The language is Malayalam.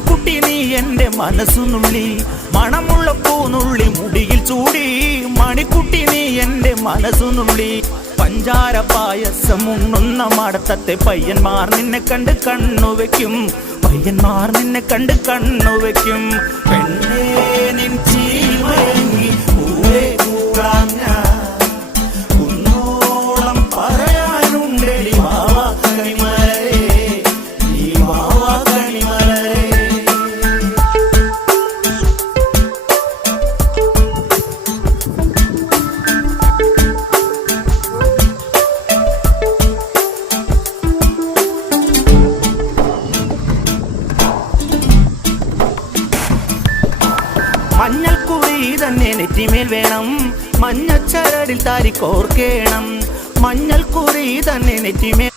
മണിക്കുട്ടി നീ എൻ്റെ മനസ്സുനുള്ളി, മണമുള്ള പൂനുള്ളി മുടിയിൽ ചൂടി. മണിക്കുട്ടി നീ എൻ്റെ മനസ്സുനുള്ളി, പഞ്ചാര പായസം ഉണ്ണുന്ന മടത്തത്തെ പയ്യന്മാർ നിന്നെ കണ്ട് കണ്ണുവെക്കും, പയ്യന്മാർ നിന്നെ കണ്ട് കണ്ണുവെക്കും. പെണ്ണേ നിൻ ചീമയങ്ങി പൂവേ കൂടാൻ ഞാൻ, കുന്നോളം പറയാനുണ്ടെടി വാവാ കണിമലരേ, നീ വാവാ കണിമലരേ. മഞ്ഞൾക്കുറി തന്നെ നെറ്റിമേൽ വേണം, മഞ്ഞച്ചരടിൽ താരി കോർക്കേണം. മഞ്ഞൾക്കുറി തന്നെ നെറ്റിമേൽ